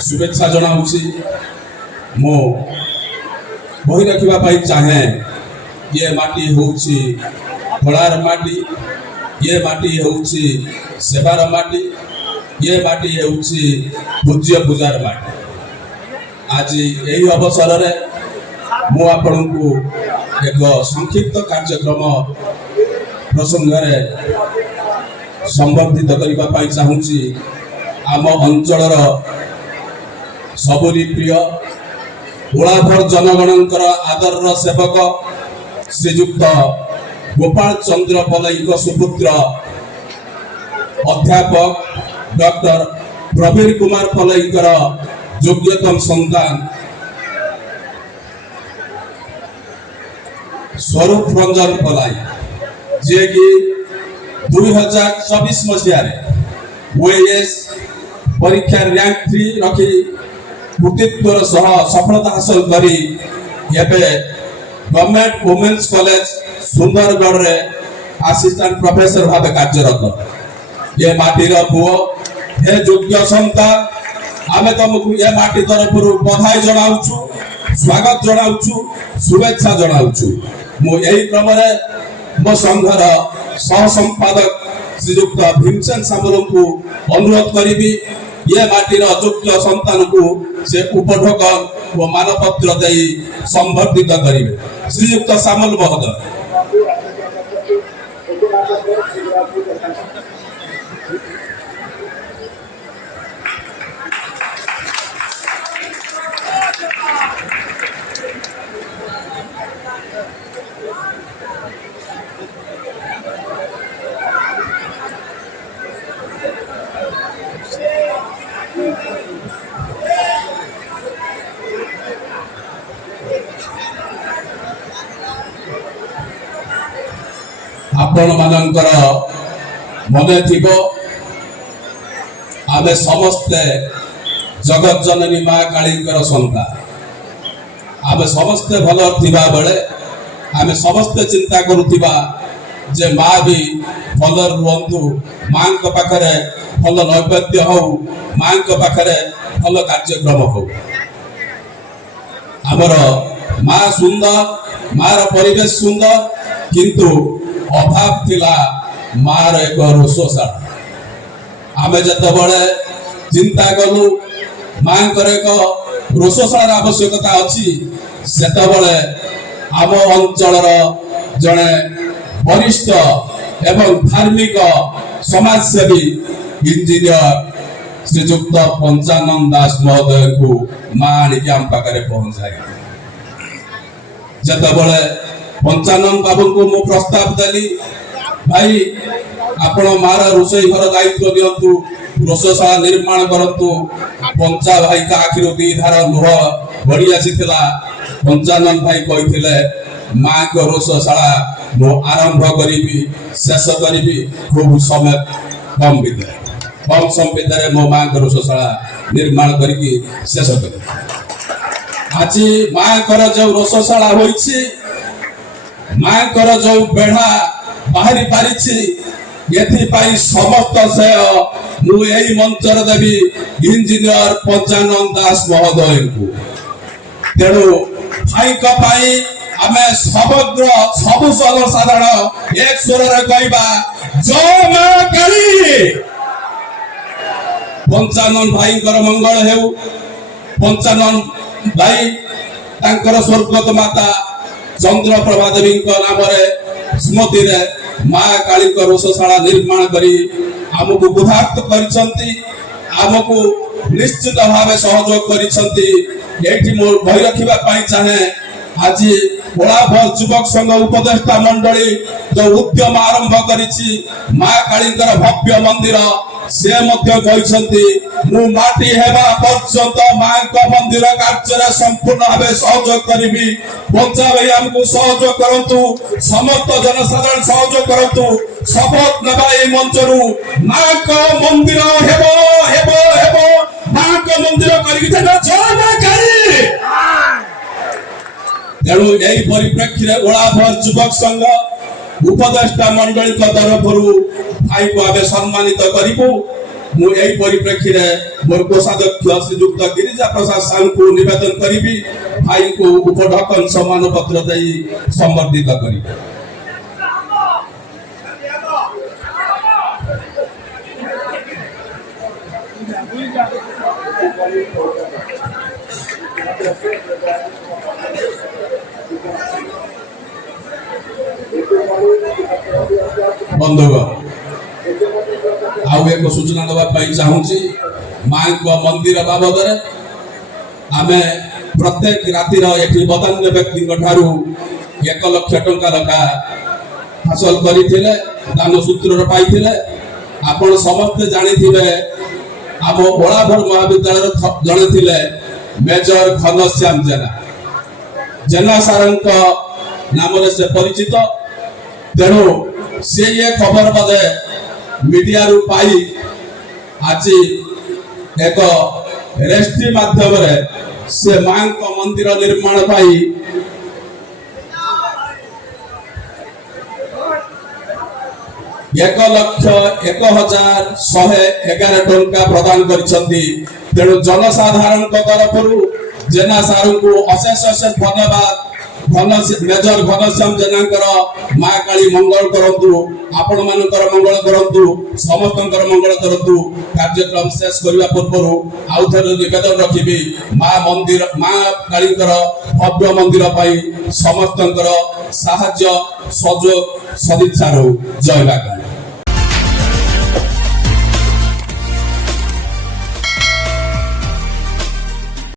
शुभेच्छा जनाऊँगी मो बही रखा चाहे ये माटी हूँ कलार माटी ये माटी हूँ सेवार माटी ये माटी हूँ पूज्य पूजार माटी। आज यही अवसर में मु आपण को एक संक्षिप्त कार्यक्रम प्रसंग संबर्धित करने चाहूँगी। आम अंचल सबरी प्रिय ओलाभर जनगणकर आदर सेवक श्रीजुक्त गोपाल चंद्र पलई सुपुत्र अध्यापक डॉक्टर प्रवीण कुमार पलई योग्यतम संतान स्वरूप रंजन पलाई जे कि 2024 मसीह ओएएस परीक्षा रैंक 3 रखी कृतित्वर सह सफलता हासिल करी गवर्नमेंट वुमेन्स कॉलेज सुंदरगढ़ रे असिस्टेंट प्रोफेसर भाव कार्यरत। ये माटीर पुओ हे योग्य संतान आमे तुमको ये माटी तरफ बधाई जनाऊछु, स्वागत जनाऊछु, शुभेच्छा जनाऊछु। मु यही क्रम रे मो संघर सह संपादक श्रीयुक्त भीमसेन सामल को अनुरोध करी ये माटीर अयोग्य संतान को से उपढोकन व मानपत्र दे संबर्धित करेंगे। श्रीयुक्त सामल महोदय। आपण मानकर मन थी आमे समस्ते जगत जननी माँ काली संतान आमे समस्ते भल थिबा बेले आमे समस्ते चिंता करुथिबा जे माँ भी भल रुहतु माँ पाखरे भल नैवेद्य हो माँ पाखरे भल कार्यक्रम हो। आमर माँ सुंदर मार परिवेश सुंदर किंतु अभाव थिला मार एक रोषशाला। आमे जत बड़े चिंता कलु माँ एक रोषशाला आवश्यकता अच्छी सेत बड़े आम अंचल जड़े वरिष्ठ एवं धार्मिक समाजसेवी इंजीनियर श्रीजुक्त पंचानन दास महोदय को माँ आनिक आम पाखे पहुंचाई जत बड़े पंचानन बाबू को मु प्रस्ताव देली भाई आपण मार रोषई घर दायित्व दियंतु रोषशाला निर्माण करंतु। पंचा भाई का आखिर दी धार लुह बड़ी आसीथिला पंचानन भाई कहिथिले माँ को रोषशाला मु आरंभ करिबी शेष करिबी खूब समय कम भितर मो माँ को रोषशाला निर्माण करके शेष करी। आज माँ कर जो रोषशाला होइछि माँ कर जो बेढ़ा बाहरी पारी समस्त श्रेय मु यही मंचर देवी इंजीनियर पंचानन दास महोदय को। तेणु भाई आमे समग्र सबु सर्वसाधारण एक स्वर कहबा जय मां काली। पंचानन भाई मंगल हेउ। पंचानन भाई तांकर स्वर्गत माता चंद्रप्रभा देवी नाम स्मृति माँ काली रोषशाला निर्माण करी आमको बुधार्थ करमको निश्चित भाव सहयोग कर बही रखा चाहे। आज ओलाभर युवक संघ उपदेष्टा मंडली जो उद्यम आरंभ करिछि माँ काली भव्य मंदिर से मु माटी हेबा पर्यंत माँ मंदिर कार्य संपूर्ण भाव सहयोग करी। पंचा भाई आमको सहयोग करंतु समस्त जनसाधारण सहयोग करंतु शपथ नेबा ए मंचरू माँ मंदिर हेबो हेबो हेबो माँ मंदिर करी जय मां काली। तेणु यही परिप्रेक्षी में ओलाभर युवक संघ उपदेष्टा मंडली तरफ भाई को आगे सम्मानित करूँ। ମୁଁ ଏହି ପରିପ୍ରେକ୍ଷୀରେ ମୋର କୋଷାଧ୍ୟକ୍ଷ ଶ୍ରୀଯୁକ୍ତ ଗିରିଜା ପ୍ରସାଦ ସାହୁଙ୍କୁ ନିବେଦନ କରିବି ଭାଇଙ୍କୁ ଉପଢକନ ସମ୍ମାନ ପତ୍ର ଦେଇ ସମ୍ବର୍ଦ୍ଧିତ କରିବେ। बंधुगण आउ एक सूचना देवाई चाहूँगी माँ मंदिर बाबद आम प्रत्येक रातिर ये बदान्य व्यक्ति 1 लाख टंका लखा हासिल करते दान सूत्र पाई आपण समस्ते जानी आम ओलाभर महाविद्यालय जड़े थे मेजर घनश्याम जेना सार नाम से परिचित तेणु से ये खबर बदे मीडिया रु पाई आज एक रेस्ट्री माध्यम से मां मंदिर निर्माण पाई 1,01,111 टंका प्रदान करिसंती। तेणु जनसाधारण तरफ जेना सार को अशेष अशेष धन्यवाद। मेजर घनश्याम जेना माँ काली मंगल करंतु आपण मानकर मंगल करंतु समस्तंकर मंगल करंतु। कार्यक्रम शेष करने पूर्व आउ थे निवेदन रखी माँ मंदिर माँ काली भव्य मंदिर समस्तंकर साहाय्य सहयोग सदिच्छा जय बागा।